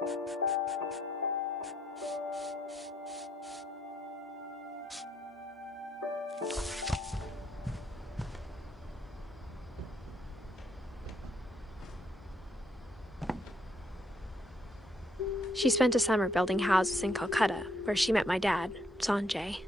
She spent a summer building houses in Calcutta, where she met my dad, Sanjay.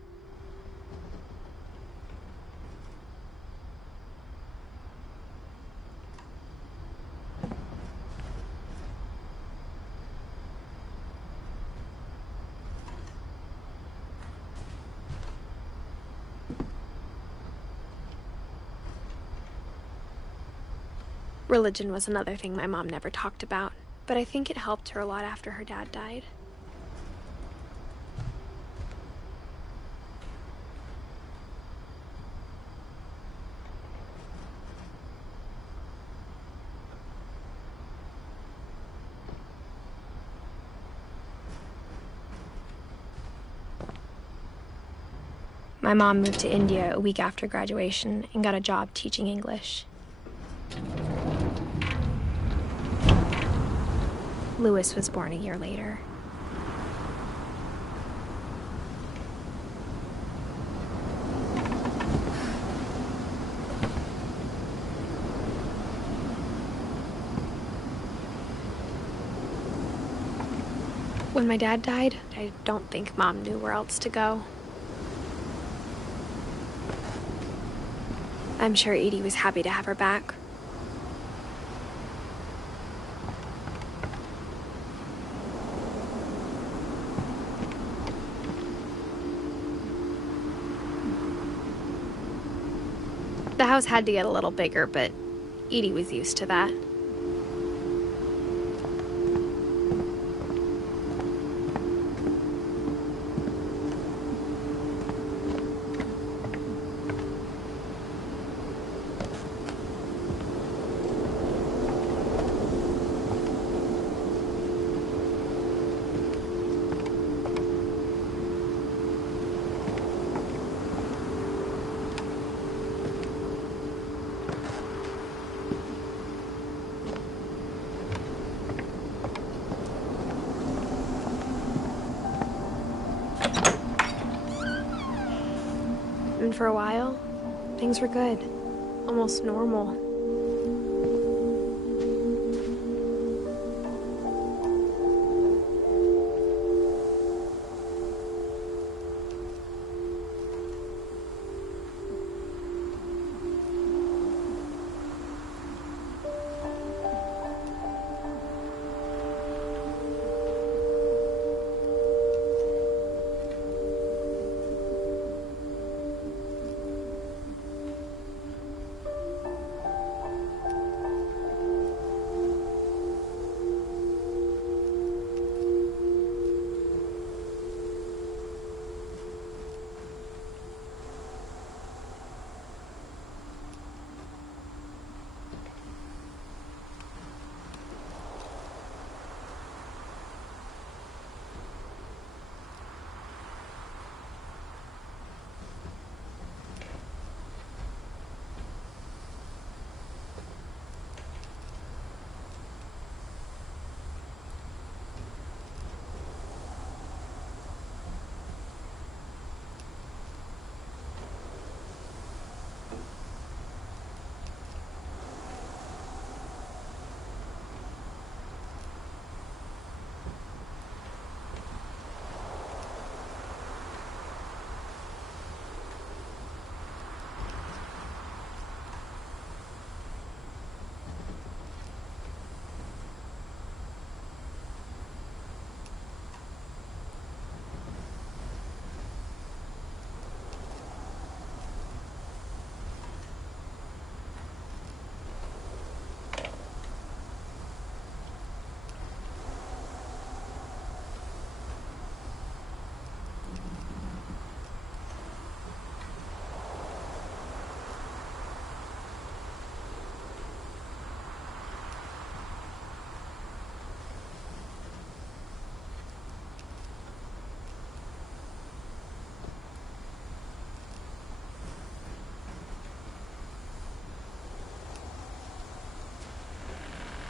Religion was another thing my mom never talked about, but I think it helped her a lot after her dad died. My mom moved to India a week after graduation and got a job teaching English. Louis was born a year later. When my dad died, I don't think Mom knew where else to go. I'm sure Edie was happy to have her back. The house had to get a little bigger, but Edie was used to that. And for a while, things were good, almost normal.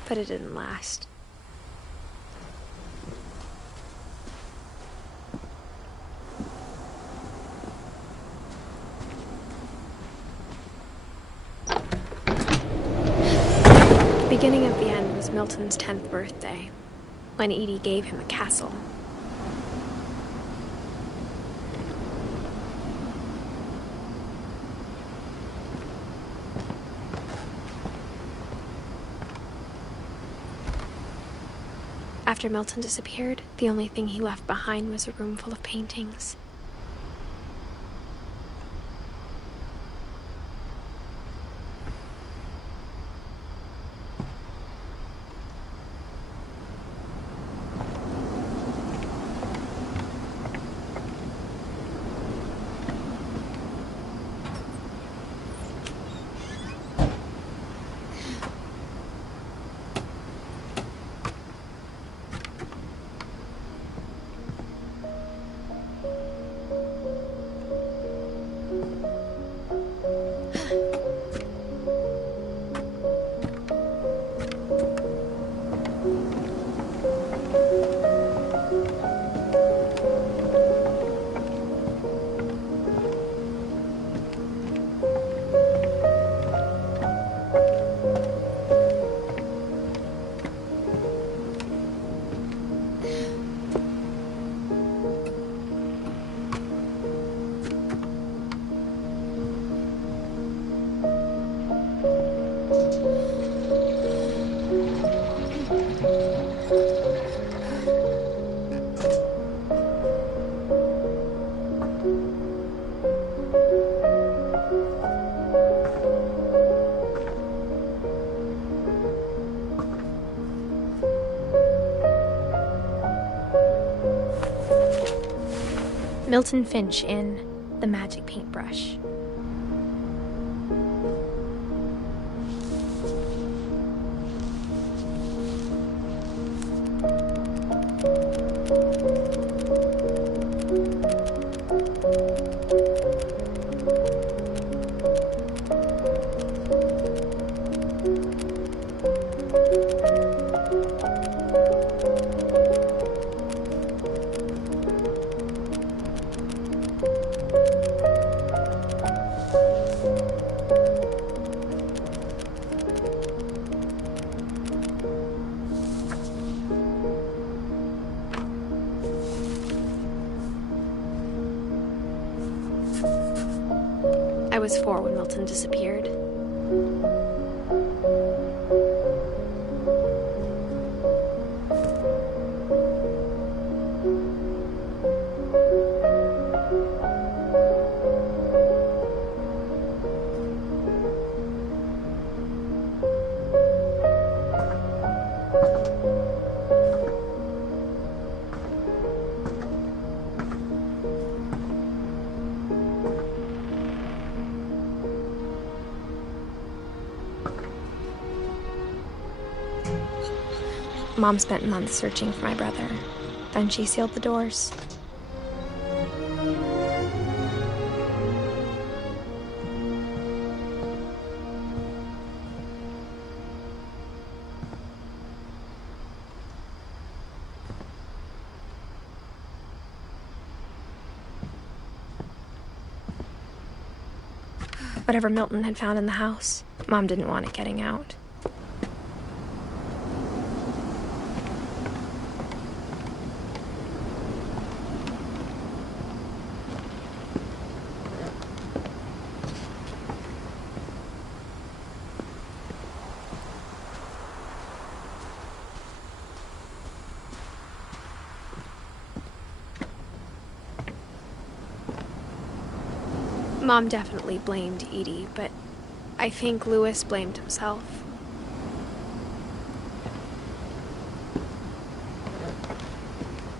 But it didn't last. beginning of the end was Milton's 10th birthday, when Edie gave him a castle. After Milton disappeared, the only thing he left behind was a room full of paintings. Milton Finch in The Magic Paintbrush. I was 4 when Milton disappeared. Mom spent months searching for my brother. Then she sealed the doors. Whatever Milton had found in the house, Mom didn't want it getting out. Mom definitely blamed Edie, but I think Louis blamed himself.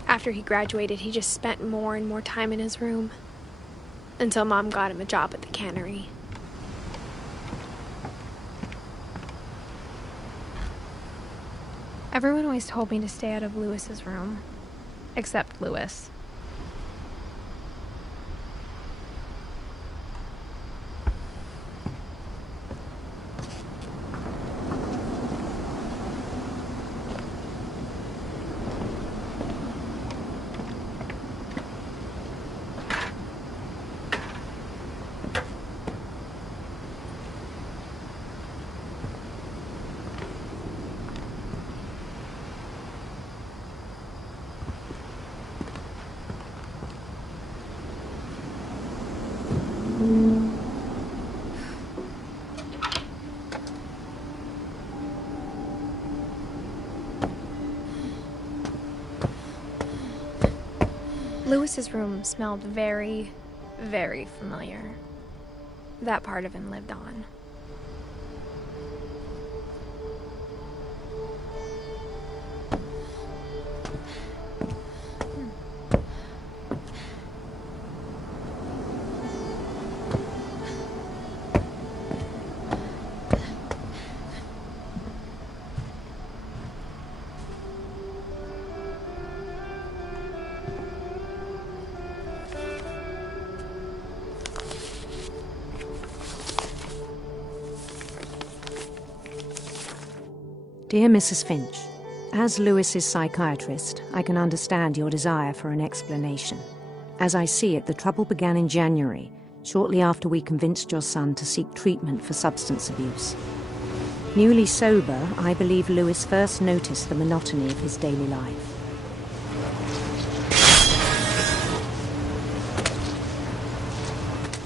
After he graduated, he just spent more and more time in his room, until Mom got him a job at the cannery. Everyone always told me to stay out of Louis's room, except Louis. Lewis's room smelled very, very familiar. That part of him lived on. Dear Mrs. Finch, as Lewis's psychiatrist, I can understand your desire for an explanation. As I see it, the trouble began in January, shortly after we convinced your son to seek treatment for substance abuse. Newly sober, I believe Lewis first noticed the monotony of his daily life.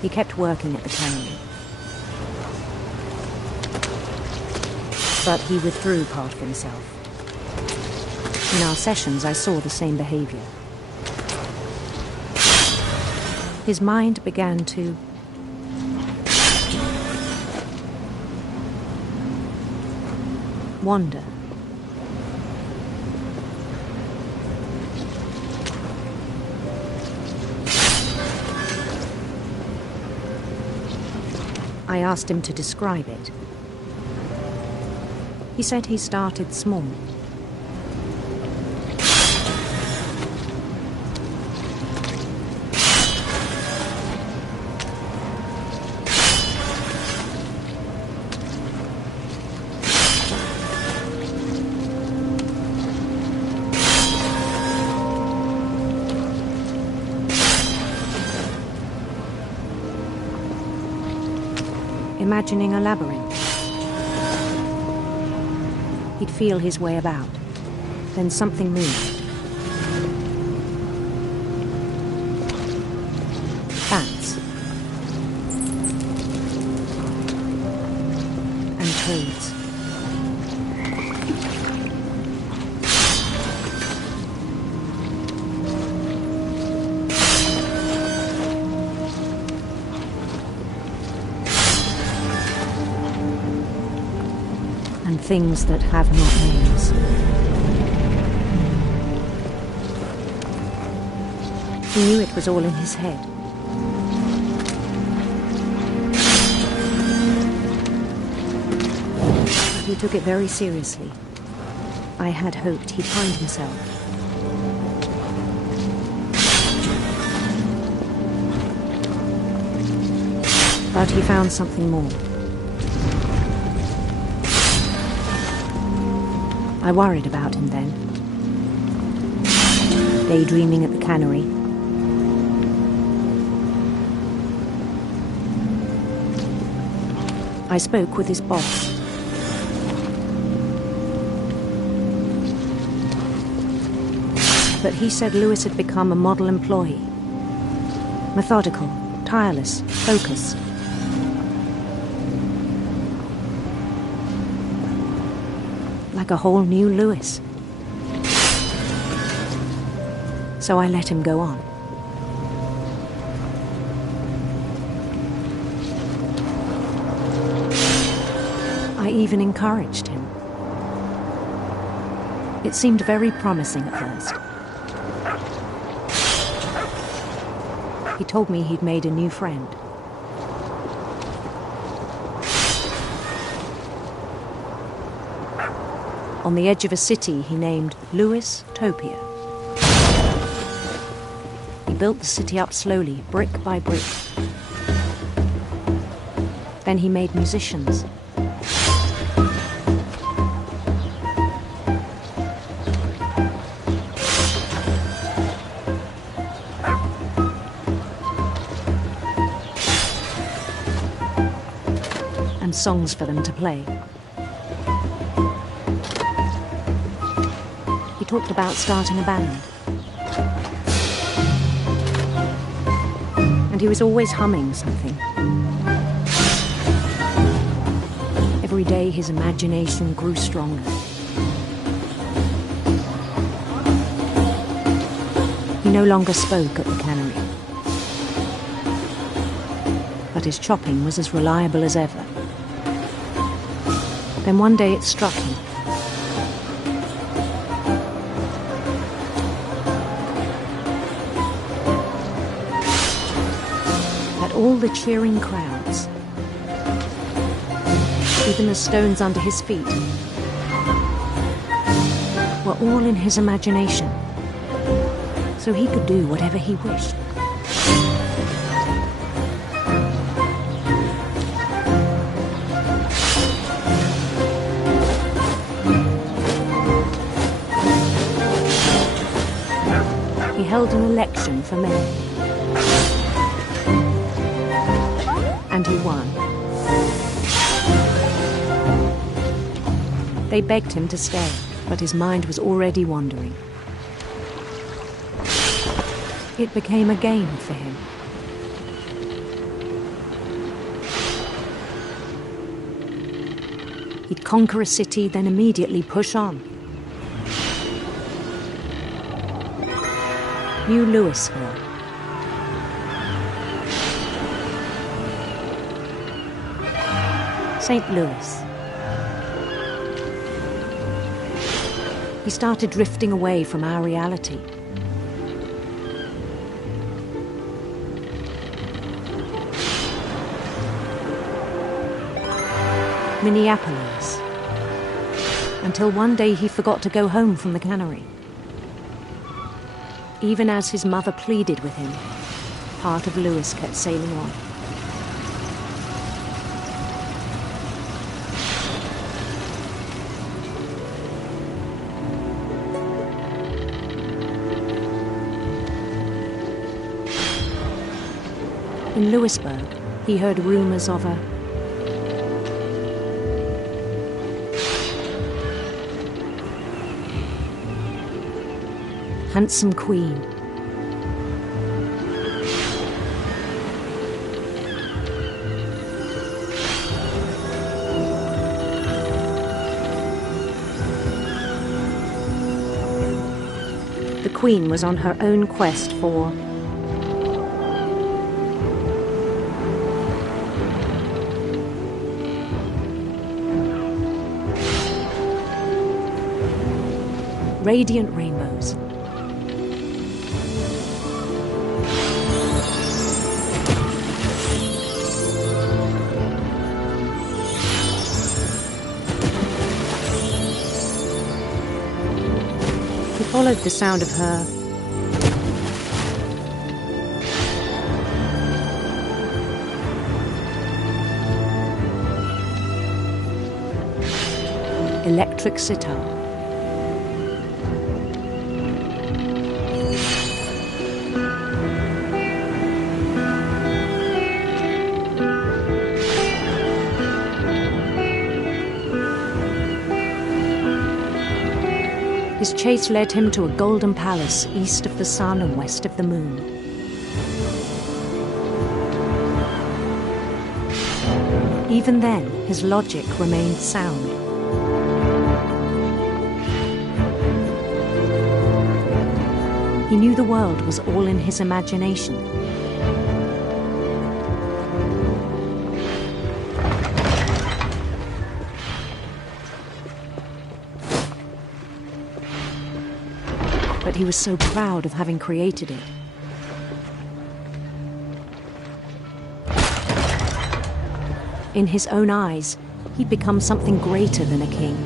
He kept working at the cannery. But he withdrew part of himself. In our sessions, I saw the same behavior. His mind began to wander. I asked him to describe it. He said he started small. Imagining a labyrinth. He'd feel his way about. Then something moved. Bats. And toads. And things that have not names. He knew it was all in his head. He took it very seriously. I had hoped he'd find himself. But he found something more. I worried about him then. Daydreaming at the cannery. I spoke with his boss. But he said Lewis had become a model employee. Methodical, tireless, focused. Like a whole new Lewis. So I let him go on. I even encouraged him. It seemed very promising at first. He told me he'd made a new friend. On the edge of a city he named Lewis Topia. He built the city up slowly, brick by brick. Then he made musicians. And songs for them to play. He talked about starting a band. And he was always humming something. Every day his imagination grew stronger. He no longer spoke at the cannery, but his chopping was as reliable as ever. Then one day it struck him. That all the cheering crowds, even the stones under his feet, were all in his imagination, so he could do whatever he wished. He held an election for mayor, and he won. They begged him to stay, but his mind was already wandering. It became a game for him. He'd conquer a city, then immediately push on. New Louisville. St. Louis. He started drifting away from our reality. Minneapolis. Until one day he forgot to go home from the cannery. Even as his mother pleaded with him, part of Louis kept sailing on. In Louisburg, he heard rumors of a handsome queen. The queen was on her own quest for radiant rainbows. He followed the sound of her electric sitar. His chase led him to a golden palace east of the sun and west of the moon. Even then, his logic remained sound. He knew the world was all in his imagination. But he was so proud of having created it. In his own eyes, he'd become something greater than a king.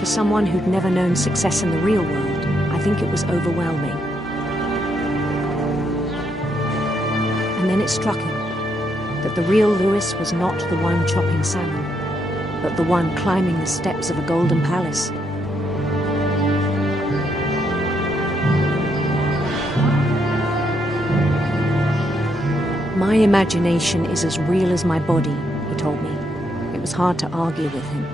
For someone who'd never known success in the real world, I think it was overwhelming. And then it struck him that the real Louis was not the one chopping salmon, but the one climbing the steps of a golden palace. My imagination is as real as my body, he told me. It was hard to argue with him.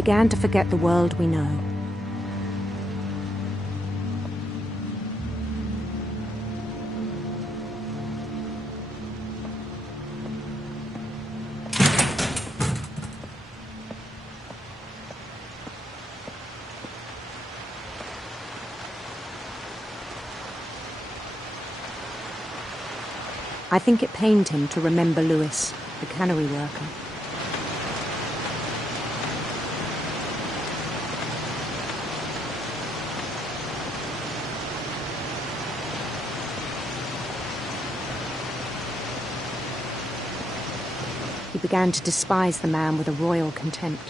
began to forget the world we know. I think it pained him to remember Lewis, the cannery worker. He began to despise the man with a royal contempt.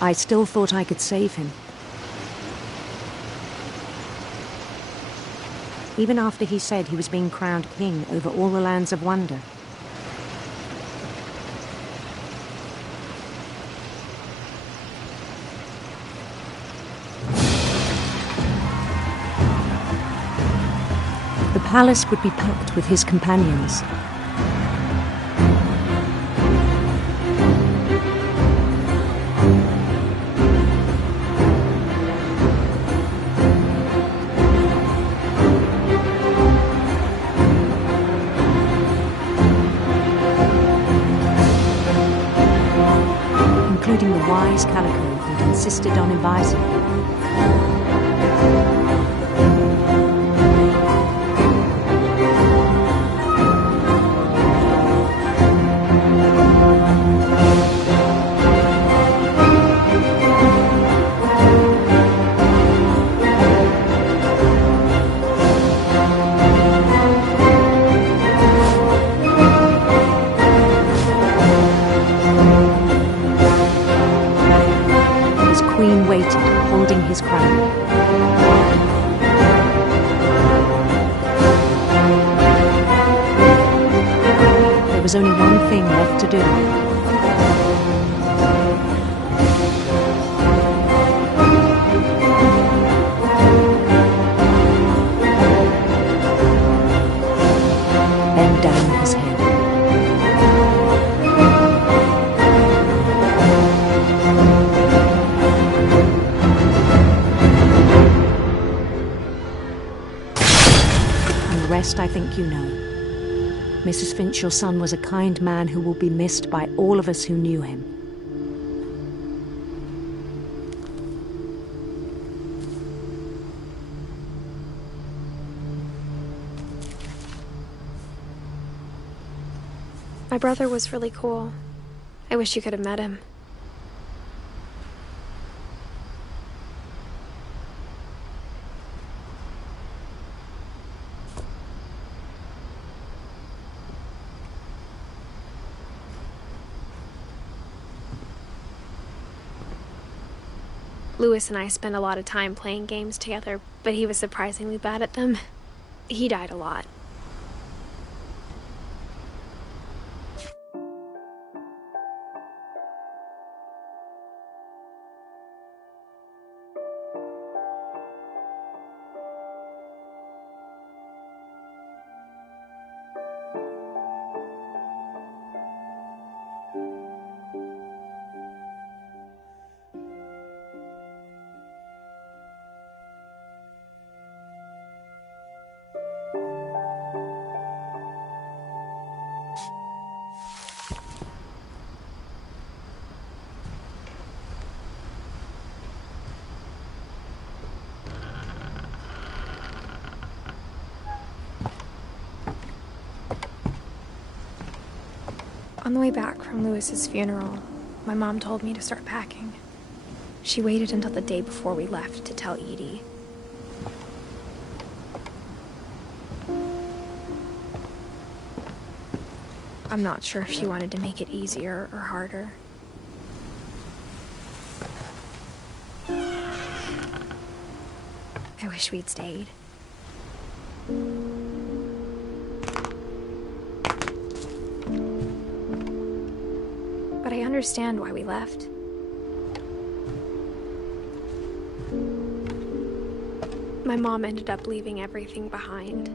I still thought I could save him. Even after he said he was being crowned king over all the lands of wonder. The palace would be packed with his companions. Including the wise Calico who'd insisted on advising him. Queen waited, holding his crown. There was only one thing left to do. Bend down his head. The rest I think you know. Mrs. Finch, your son was a kind man who will be missed by all of us who knew him. My brother was really cool. I wish you could have met him. Lewis and I spent a lot of time playing games together, but he was surprisingly bad at them. He died a lot. On the way back from Lewis's funeral, my mom told me to start packing. She waited until the day before we left to tell Edie. I'm not sure if she wanted to make it easier or harder. I wish we'd stayed. But I understand why we left. My mom ended up leaving everything behind.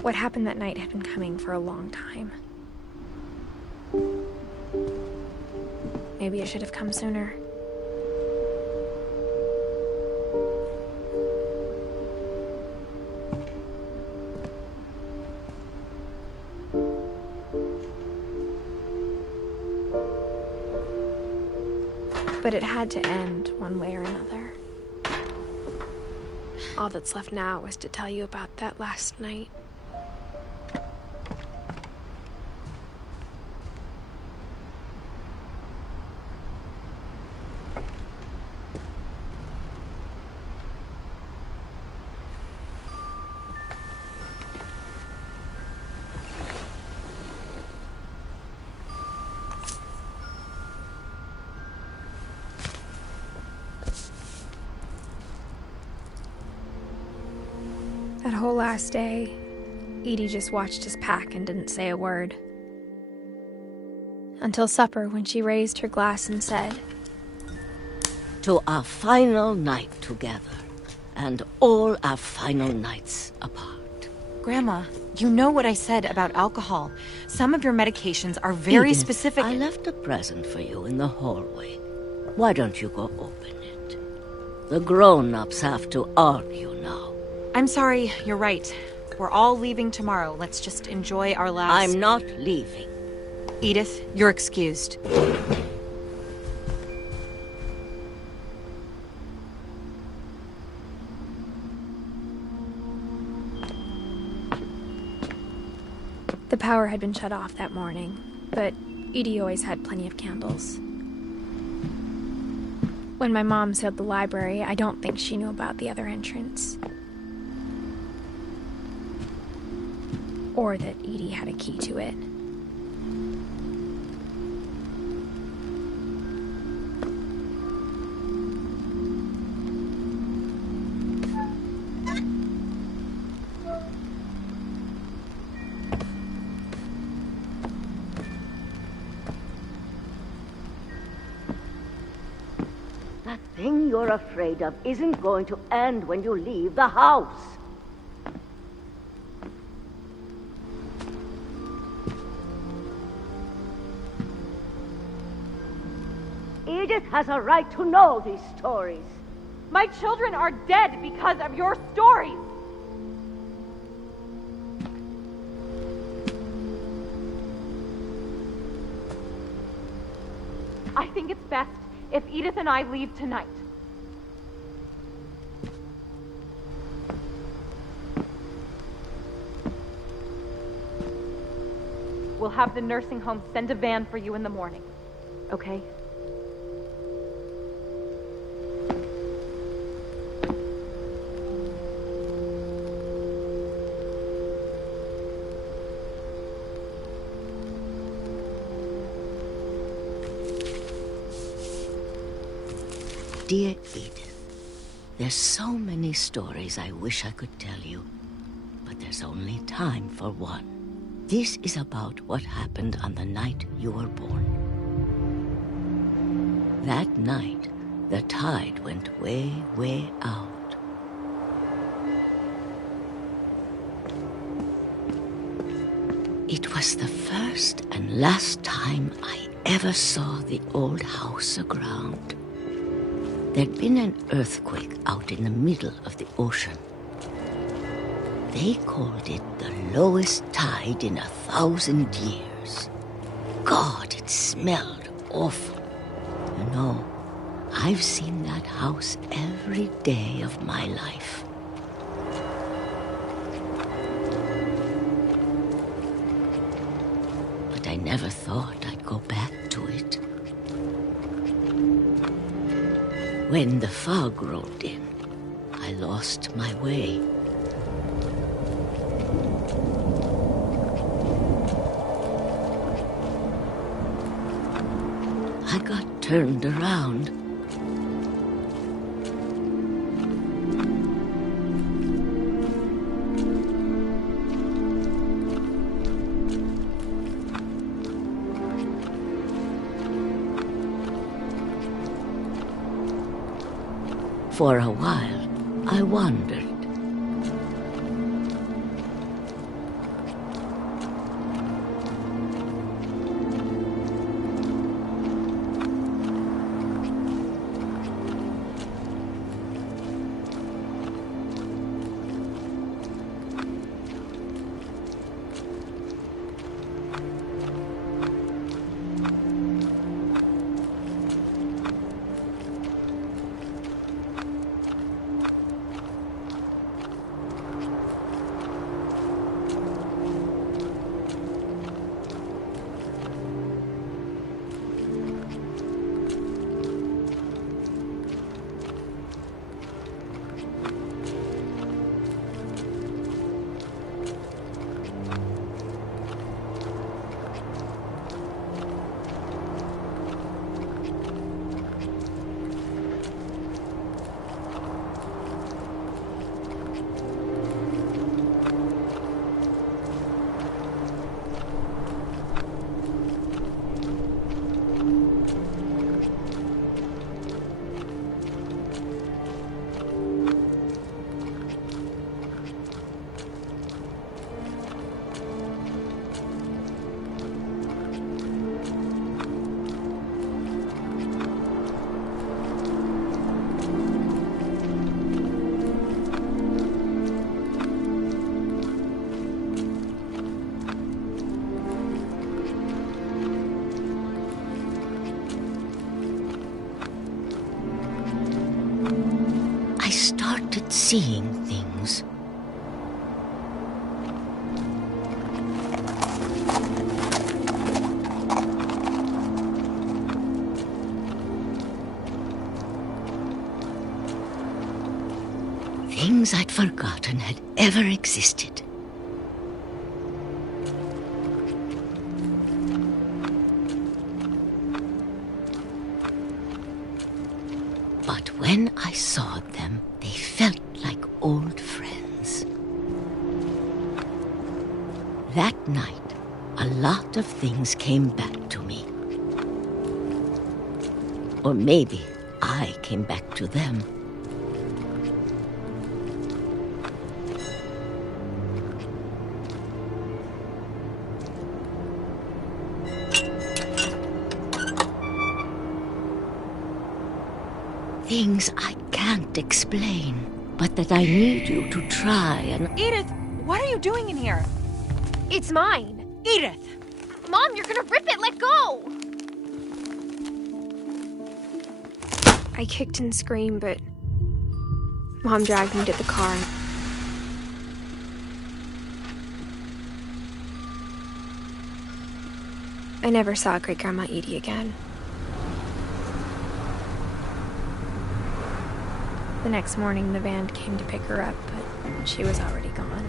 What happened that night had been coming for a long time. Maybe it should have come sooner. But it had to end one way or another. All that's left now is to tell you about that last night. That whole last day, Edie just watched us pack and didn't say a word. Until supper, when she raised her glass and said, "To our final night together, and all our final nights apart." Grandma, you know what I said about alcohol. Some of your medications are very Edith, specific. I left a present for you in the hallway. Why don't you go open it? The grown-ups have to argue now. I'm sorry, you're right. We're all leaving tomorrow. Let's just enjoy our last... I'm not leaving. Edith, you're excused. the power had been shut off that morning, but Edie always had plenty of candles. When my mom sealed the library, I don't think she knew about the other entrance. Or that Edie had a key to it. That thing you're afraid of isn't going to end when you leave the house. Edith has a right to know these stories. My children are dead because of your stories! I think it's best if Edith and I leave tonight. We'll have the nursing home send a van for you in the morning, okay? Dear Edith, there's so many stories I wish I could tell you, but there's only time for one. This is about what happened on the night you were born. That night, the tide went way, way out. It was the first and last time I ever saw the old house aground. There'd been an earthquake out in the middle of the ocean. They called it the lowest tide in 1,000 years. God, it smelled awful. You know, I've seen that house every day of my life. But I never thought I'd go back to it. When the fog rolled in, I lost my way. I got turned around. For a while, I wandered. I started seeing things. Things I'd forgotten had ever existed. But when I saw them, they felt like old friends. That night, a lot of things came back to me. Or maybe I came back to them. Things I can't explain, but that I need you to try and... Edith, what are you doing in here? It's mine. Edith! Mom, you're gonna rip it. Let go! I kicked and screamed, but Mom dragged me to the car. I never saw Great-Grandma Edie again. The next morning, the van came to pick her up, but she was already gone.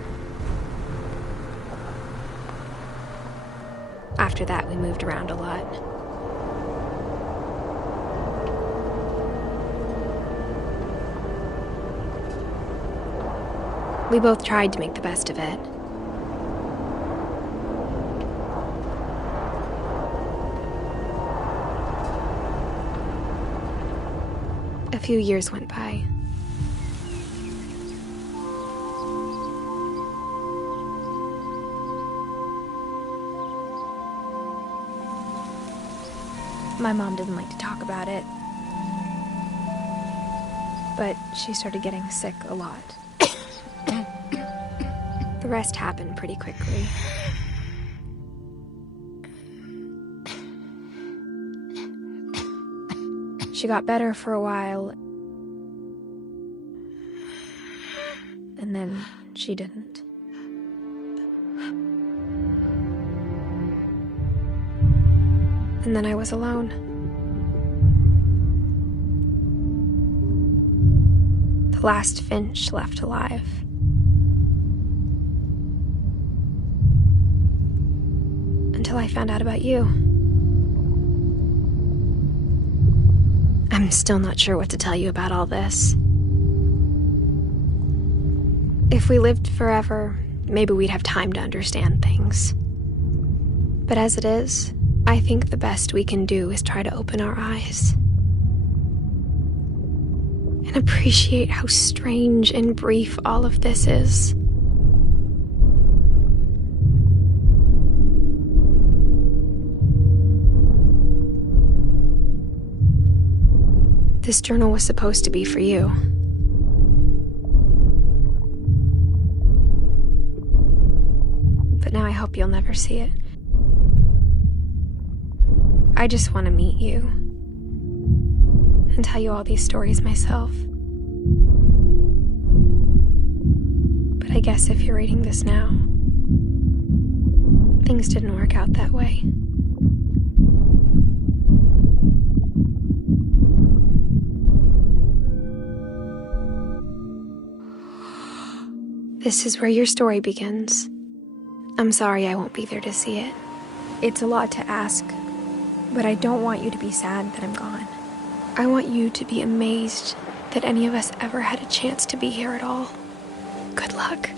After that, we moved around a lot. We both tried to make the best of it. A few years went by. My mom didn't like to talk about it, but she started getting sick a lot. The rest happened pretty quickly. She got better for a while, and then she didn't. And then I was alone. The last Finch left alive. Until I found out about you. I'm still not sure what to tell you about all this. If we lived forever, maybe we'd have time to understand things. But as it is, I think the best we can do is try to open our eyes. And appreciate how strange and brief all of this is. This journal was supposed to be for you. But now I hope you'll never see it. I just want to meet you and tell you all these stories myself. But I guess if you're reading this now, things didn't work out that way. This is where your story begins. I'm sorry I won't be there to see it. It's a lot to ask, but I don't want you to be sad that I'm gone. I want you to be amazed that any of us ever had a chance to be here at all. Good luck.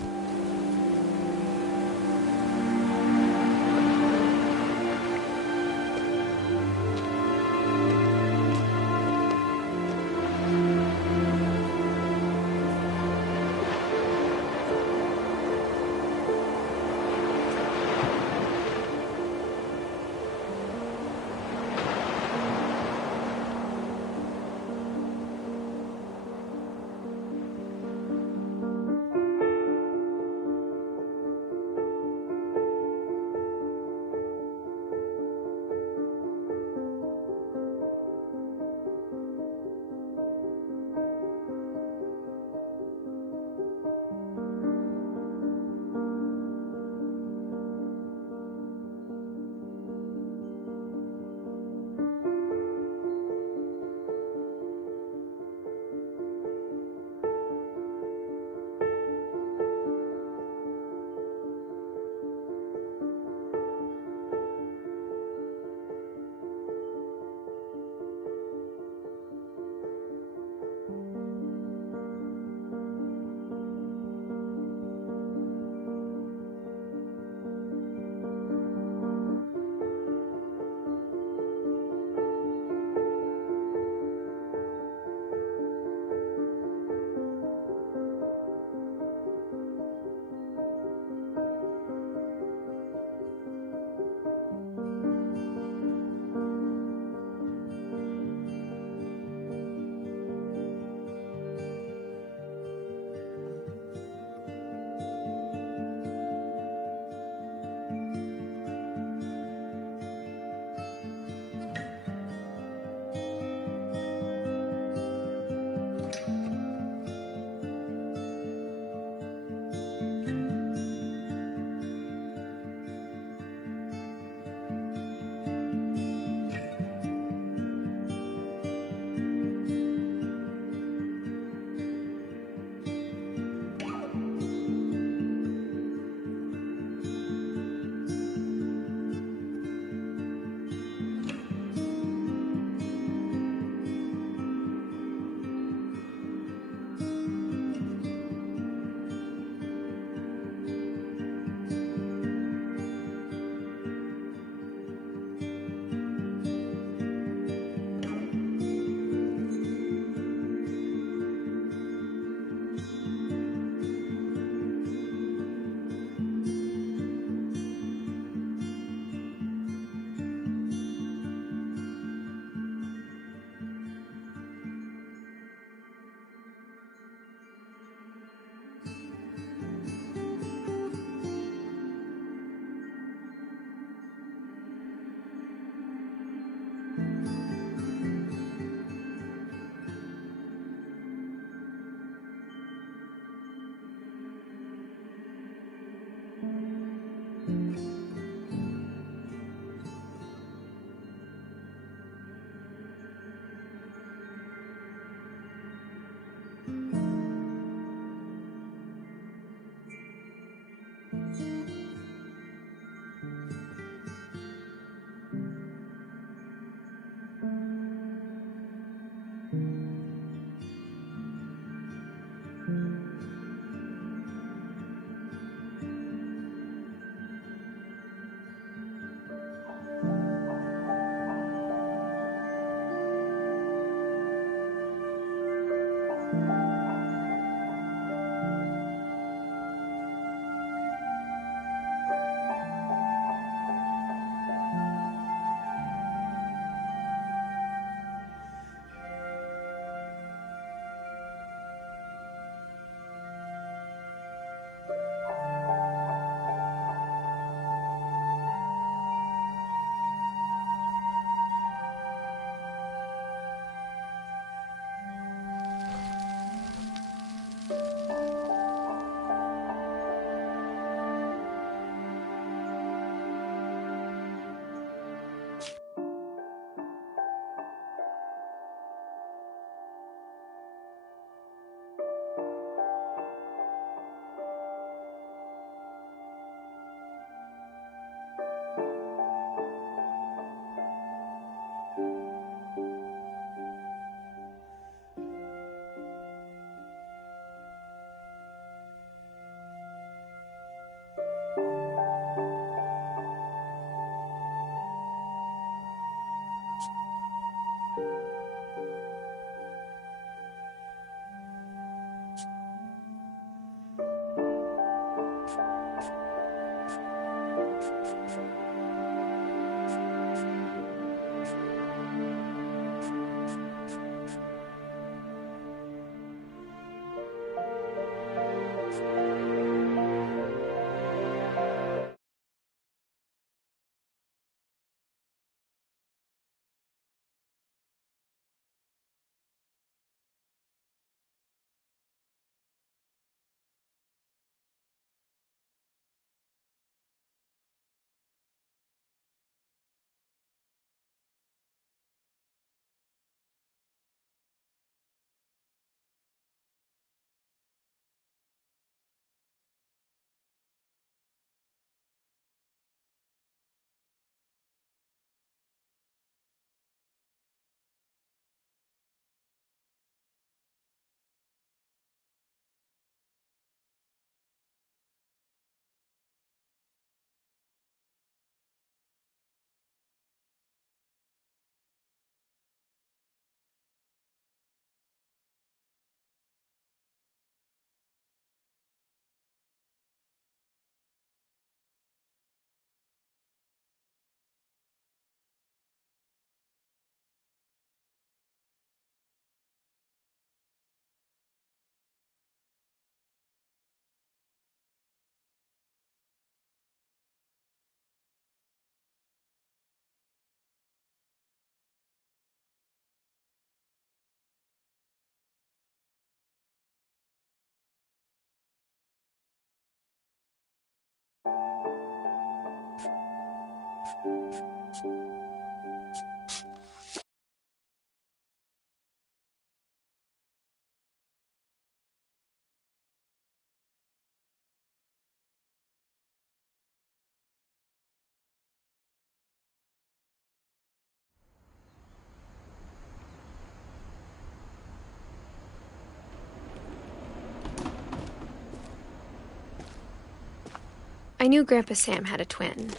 I knew Grandpa Sam had a twin,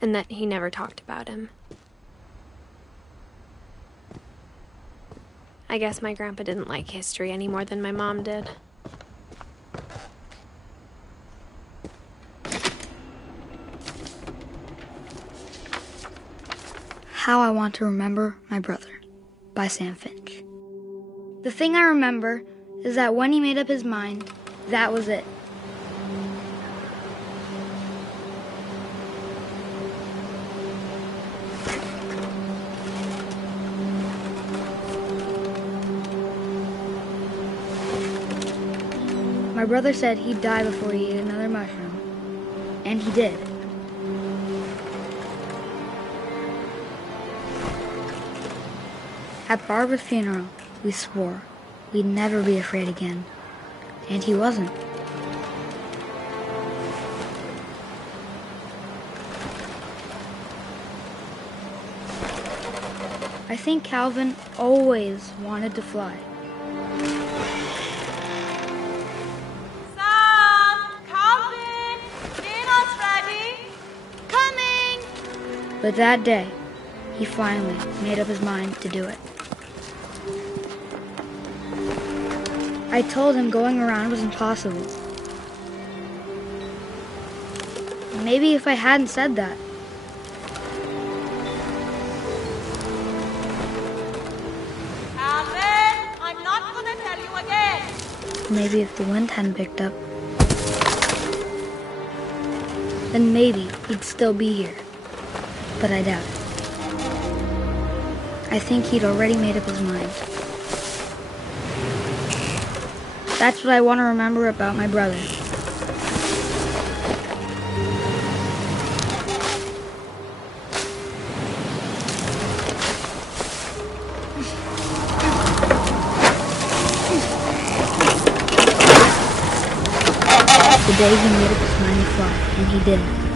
and that he never talked about him. I guess my grandpa didn't like history any more than my mom did. How I Want to Remember My Brother by Sam Finch. The thing I remember is that when he made up his mind, that was it. My brother said he'd die before he ate another mushroom, and he did. At Barbara's funeral, we swore we'd never be afraid again, and he wasn't. I think Calvin always wanted to fly. But that day, he finally made up his mind to do it. I told him going around was impossible. Maybe if I hadn't said that. Alvin, I'm not gonna tell you again. Maybe if the wind hadn't picked up, then maybe he'd still be here. But I doubt it. I think he'd already made up his mind. That's what I want to remember about my brother. The day he made up his mind to fly, and he didn't.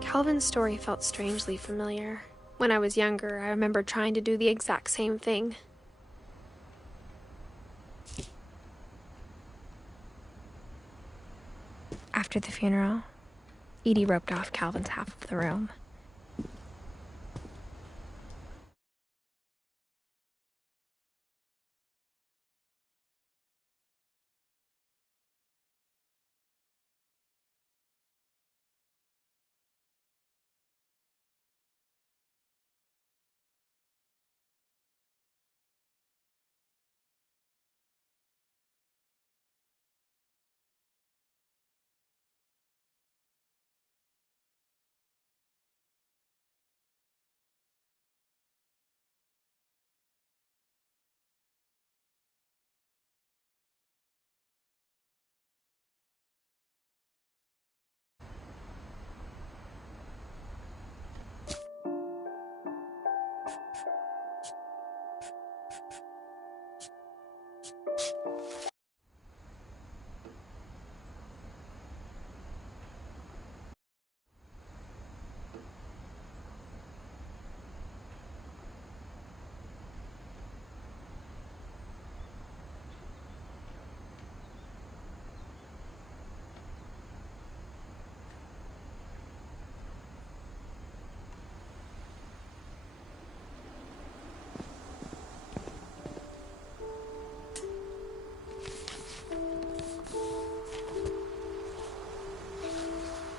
Calvin's story felt strangely familiar. When I was younger, I remember trying to do the exact same thing. After the funeral, Edie roped off Calvin's half of the room.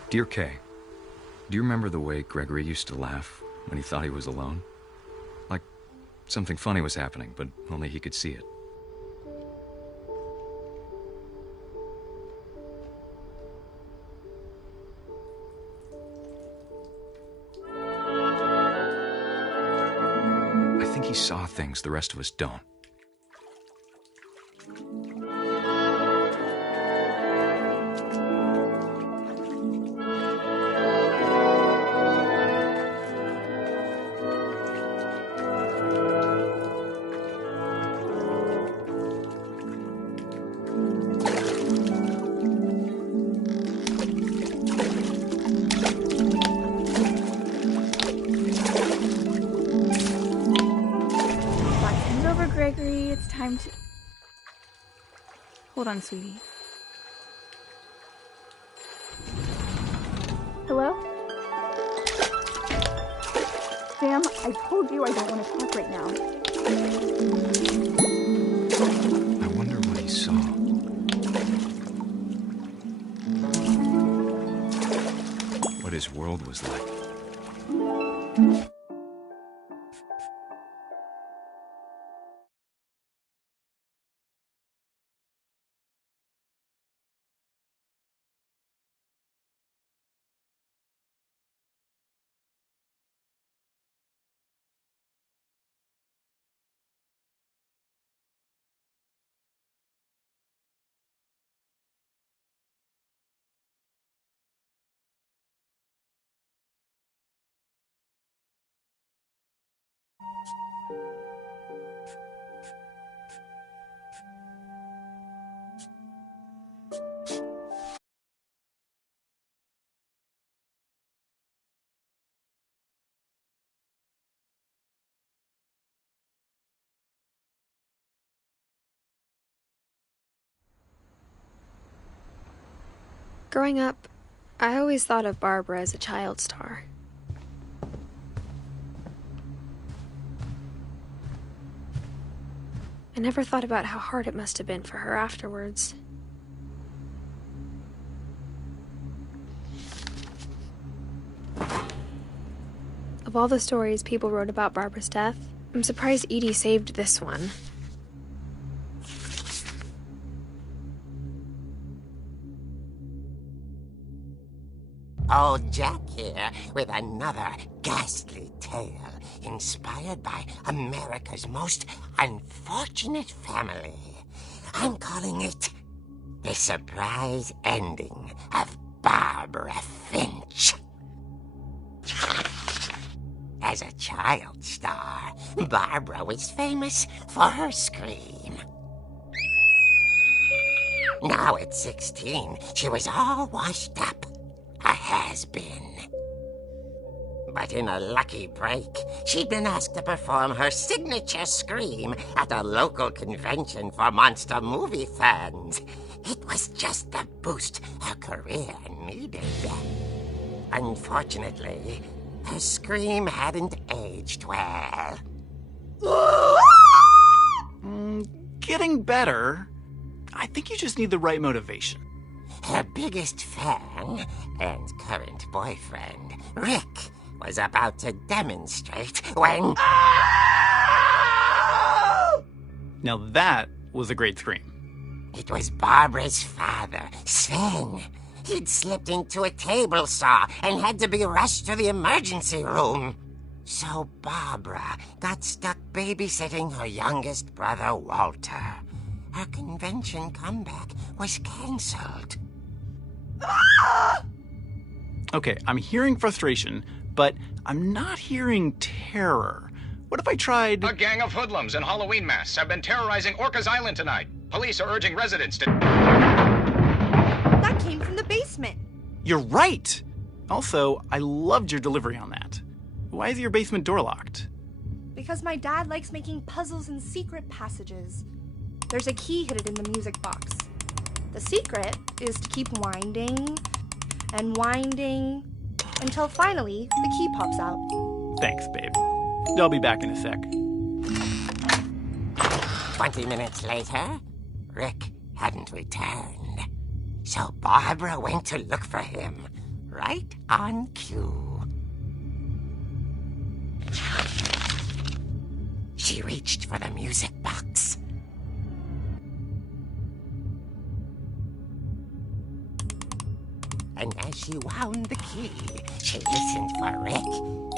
Dear Kay, do you remember the way Gregory used to laugh when he thought he was alone? Like something funny was happening, but only he could see it. I think he saw things the rest of us don't. Gregory, it's time to... Hold on, sweetie. Hello? Sam, I told you I don't want to talk right now. I wonder what he saw. What his world was like. Growing up, I always thought of Barbara as a child star. I never thought about how hard it must have been for her afterwards. Of all the stories people wrote about Barbara's death, I'm surprised Edie saved this one. Old Jack here with another ghastly tale inspired by America's most unfortunate family. I'm calling it The Surprise Ending of Barbara Finch. As a child star, Barbara was famous for her scream. Now at 16, she was all washed up. A has-been. But in a lucky break, she'd been asked to perform her signature scream at a local convention for monster movie fans. It was just the boost her career needed. Unfortunately, her scream hadn't aged well. Getting better. I think you just need the right motivation. Her biggest fan and current boyfriend, Rick, was about to demonstrate when... Now that was a great scream. It was Barbara's father, Sven. He'd slipped into a table saw and had to be rushed to the emergency room. So Barbara got stuck babysitting her youngest brother, Walter. Her convention comeback was cancelled. Okay, I'm hearing frustration, but I'm not hearing terror. What if I tried... A gang of hoodlums in Halloween masks have been terrorizing Orcas Island tonight. Police are urging residents to... That came from the basement. You're right! Also, I loved your delivery on that. Why is your basement door locked? Because my dad likes making puzzles and secret passages. There's a key hidden in the music box. The secret is to keep winding and winding until finally the key pops out. Thanks, babe. I'll be back in a sec. 20 minutes later, Rick hadn't returned. So Barbara went to look for him, right on cue. She reached for the music box. And as she wound the key, she listened for Rick,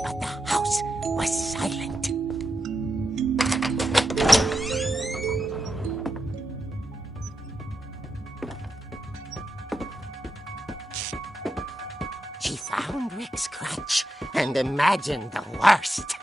but the house was silent. She found Rick's crutch and imagined the worst.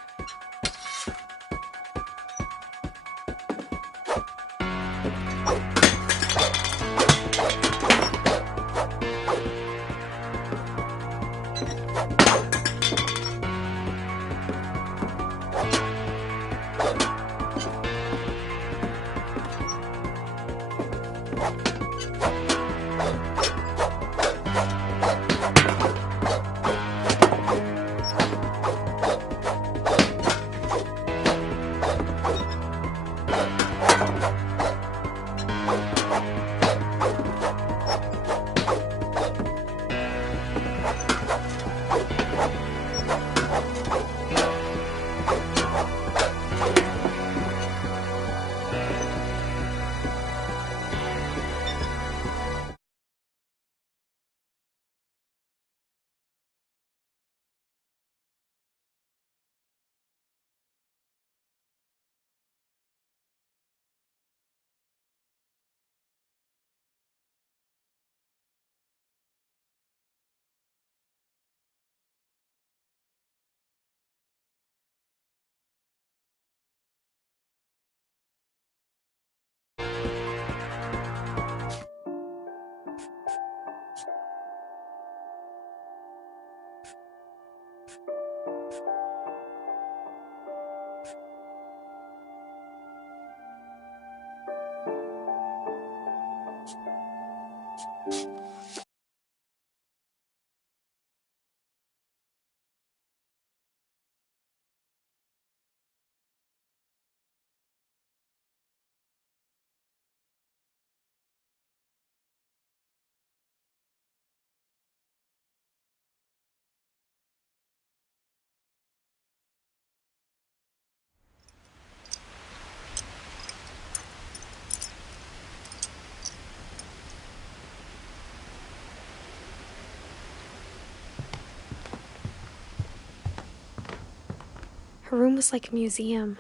Her room was like a museum.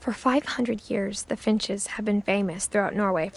For 500 years, the Finches have been famous throughout Norway.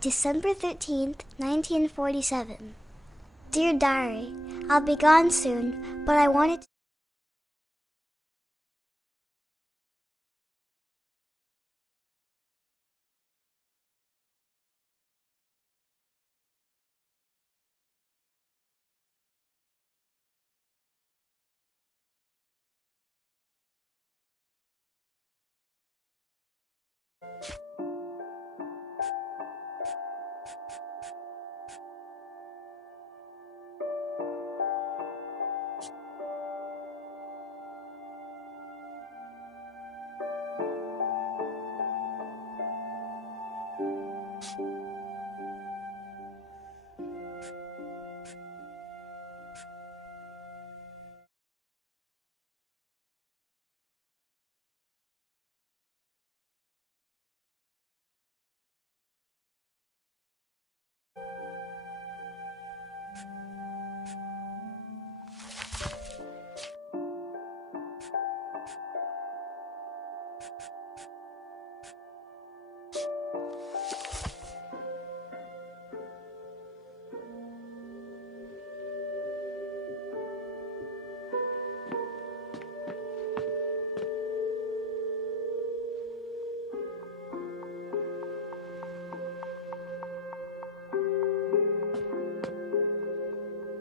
December 13th, 1947. Dear Diary, I'll be gone soon, but I wanted to...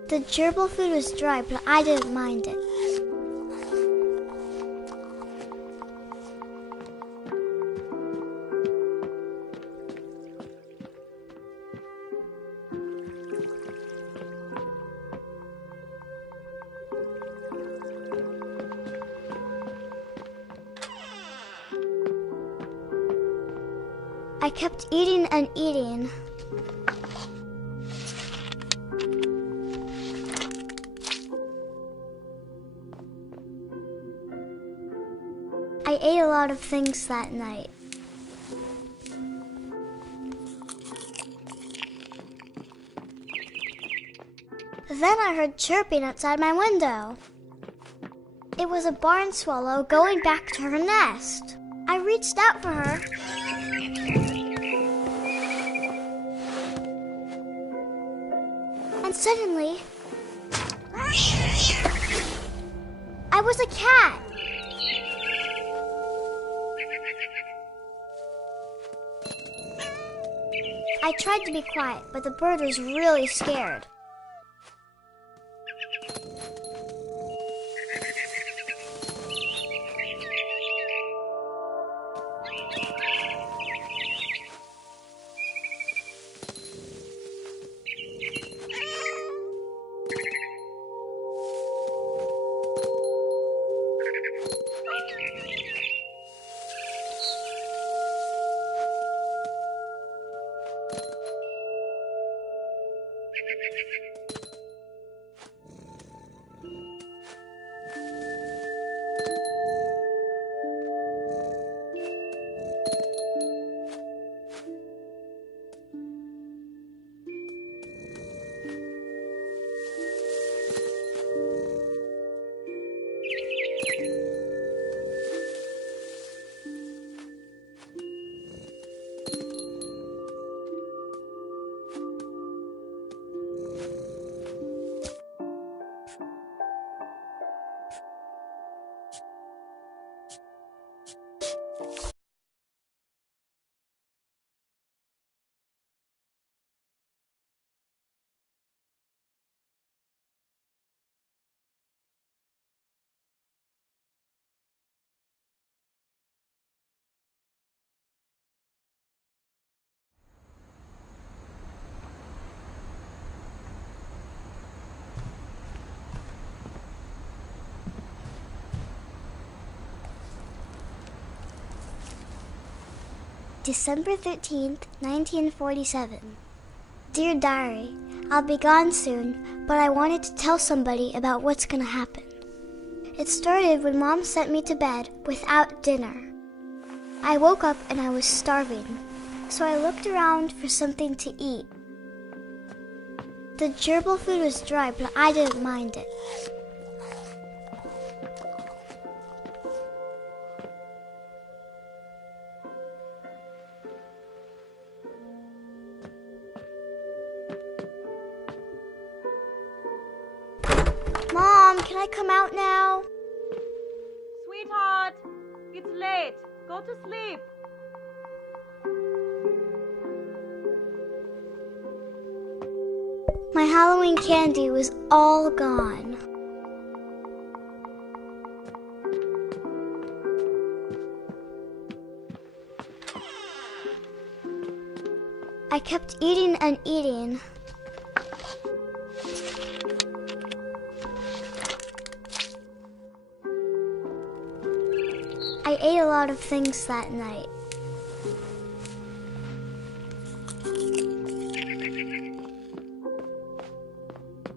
The gerbil food was dry, but I didn't mind it. I kept eating and eating. I ate a lot of things that night. Then I heard chirping outside my window. It was a barn swallow going back to her nest. I reached out for her. And suddenly, I was a cat. I tried to be quiet, but the bird was really scared. December 13th, 1947. Dear Diary, I'll be gone soon, but I wanted to tell somebody about what's gonna happen. It started when Mom sent me to bed without dinner. I woke up and I was starving, so I looked around for something to eat. The gerbil food was dry, but I didn't mind it. Mom, can I come out now? Sweetheart, it's late. Go to sleep. My Halloween candy was all gone. I kept eating and eating. I ate a lot of things that night.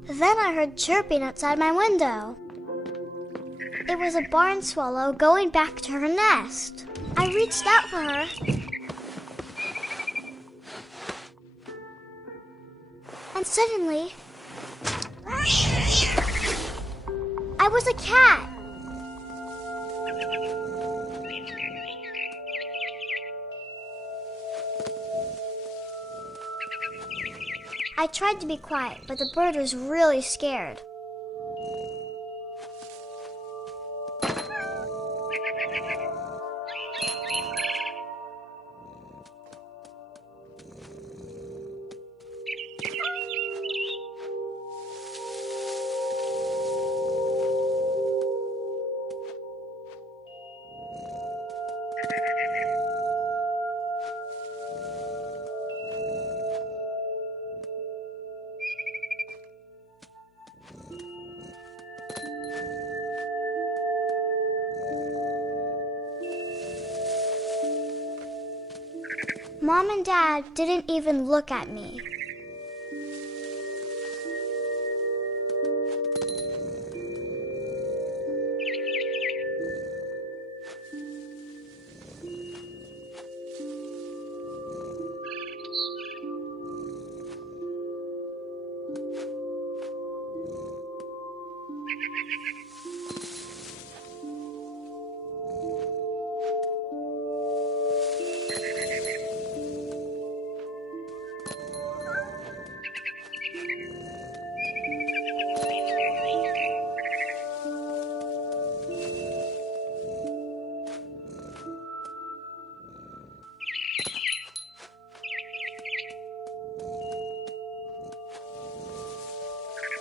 Then I heard chirping outside my window. It was a barn swallow going back to her nest. I reached out for her. And suddenly, I was a cat. I tried to be quiet, but the bird was really scared. Mom and Dad didn't even look at me.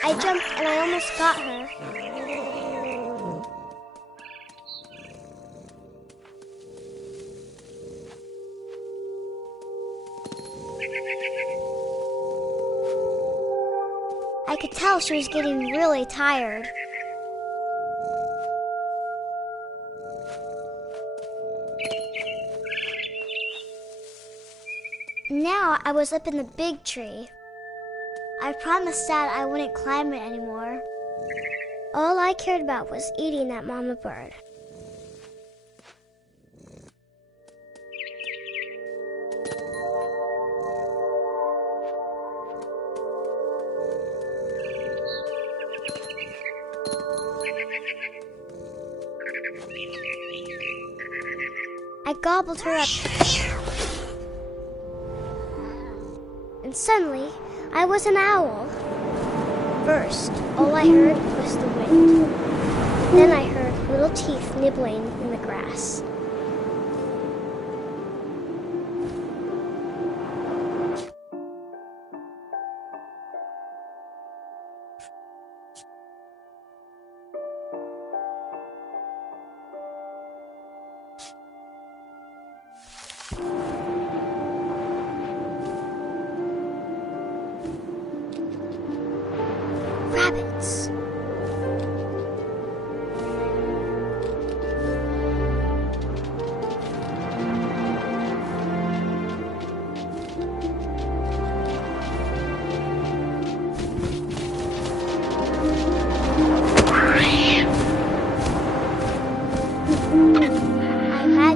I jumped and I almost got her. I could tell she was getting really tired. Now I was up in the big tree. I promised Dad I wouldn't climb it anymore. All I cared about was eating that mama bird. I gobbled her up. And suddenly, I was an owl. First, all I heard was the wind. Then I heard little teeth nibbling in the grass. Rabbits.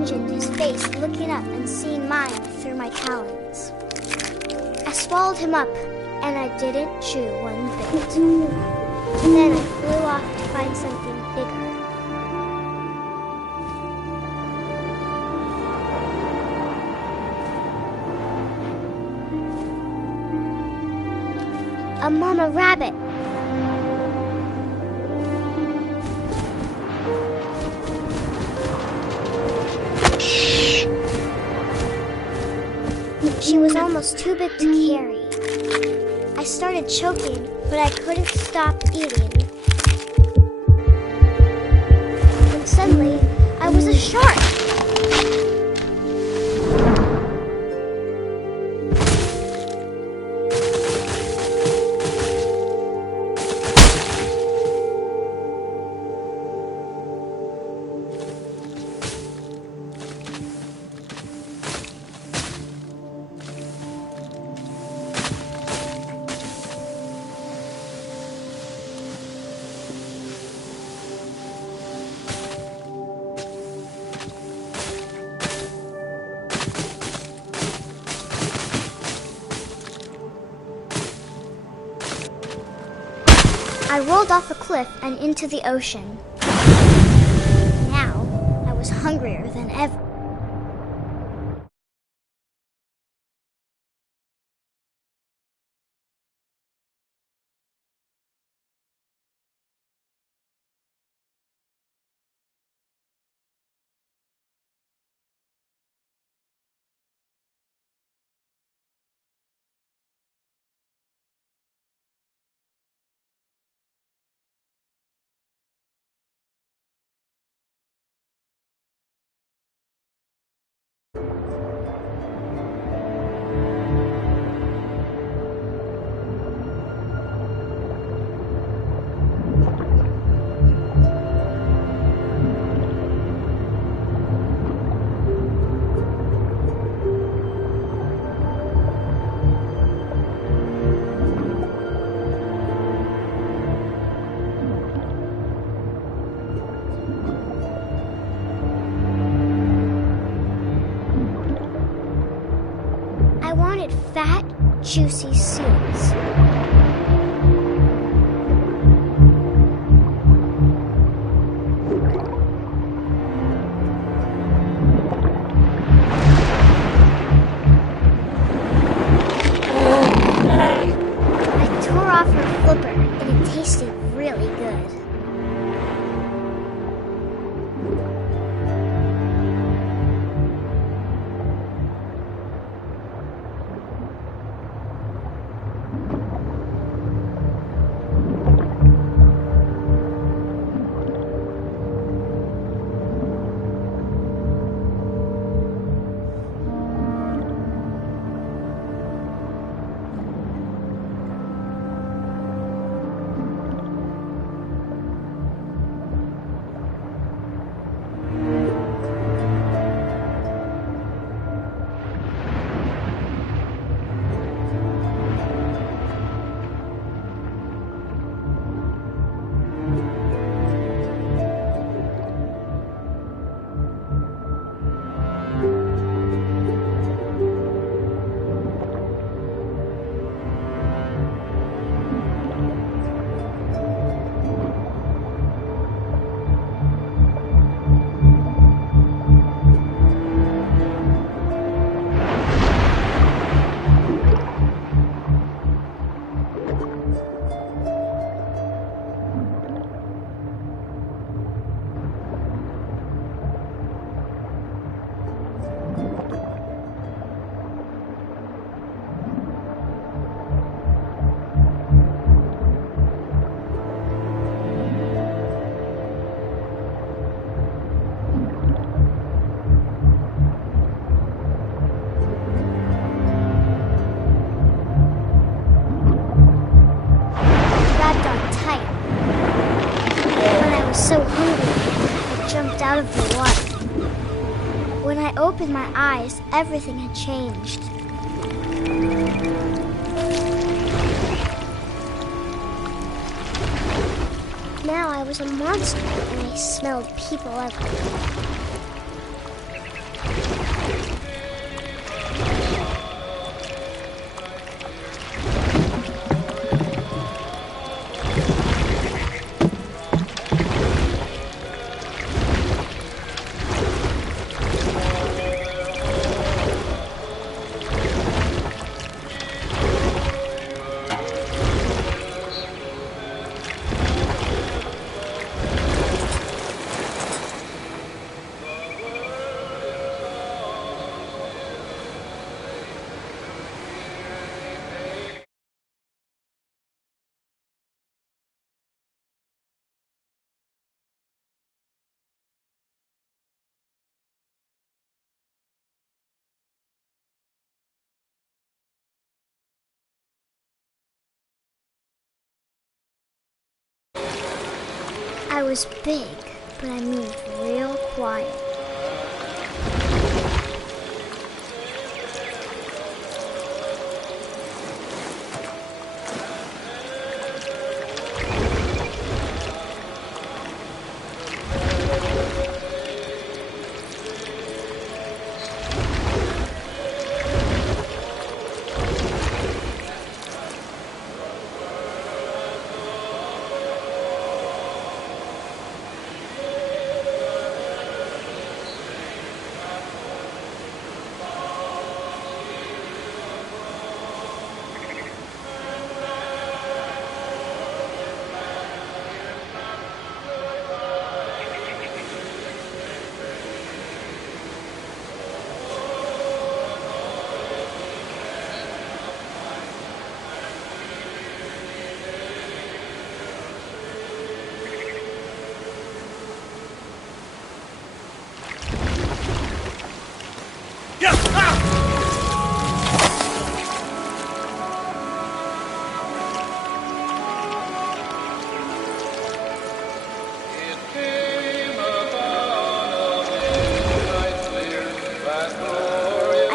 imagined his face looking up and seeing mine through my talons. I swallowed him up, and I didn't chew one bit. Then I flew off to find something bigger. A mama rabbit. She was almost too big to carry. I started choking, but I couldn't stop eating. And suddenly, I was a shark. I rolled off a cliff and into the ocean. Now, I was hungrier than ever. I wanted fat, juicy suits. I tore off her flipper, and it tasted really good. So hungry, I jumped out of the water. When I opened my eyes, everything had changed. Now I was a monster, and I smelled people everywhere. I was big, but I moved real quiet.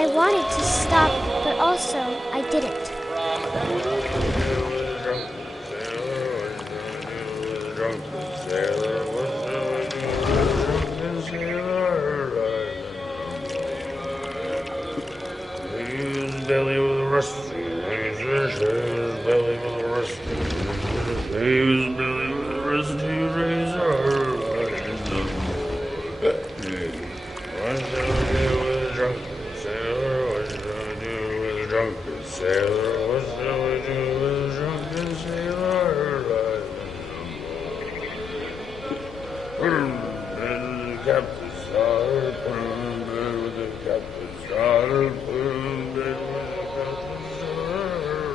I wanted to stop, but also I didn't. His belly was rusty, razor, his belly was rusty, his belly was rusty, razor. What shall we do with a drunken sailor? What shall we do with a drunken sailor? What shall we do with a drunken sailor? Put him in the captain's daughter, put him in bed with the captain's daughter, put him in bed with the captain's daughter.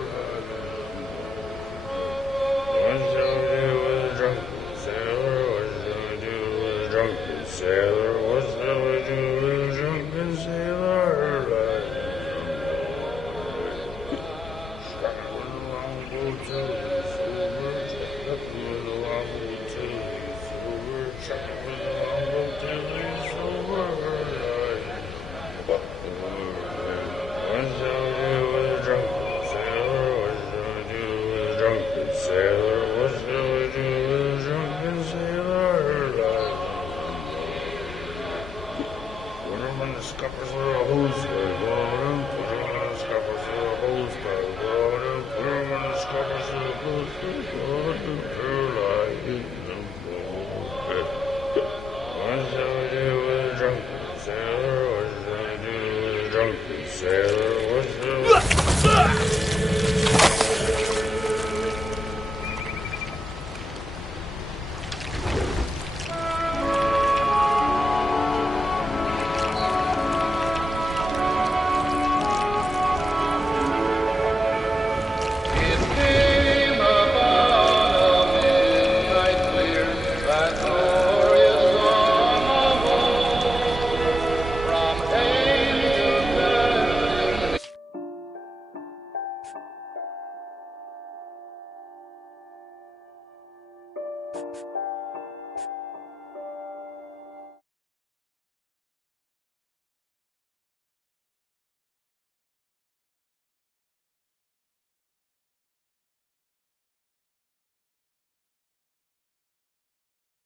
What shall we do with a drunken sailor? What shall we do with a drunken sailor? What shall we do with a drunken sailor? Strap with a longboat till he's over, strap with a longboat till he's over, strap with a longboat till he's over. What shall we do with a drunken sailor? What shall we do with a drunken sailor? What shall we do with a drunken sailor? Put him in the scuppers with a hose pipe, Gordon. Put him in the scuppers with a hose pipe, Gordon. Put him in the scuppers with a hose pipe, Gordon. Like in the boat. What shall we do with a drunken sailor? What shall we do with a drunken sailor? What shall we do?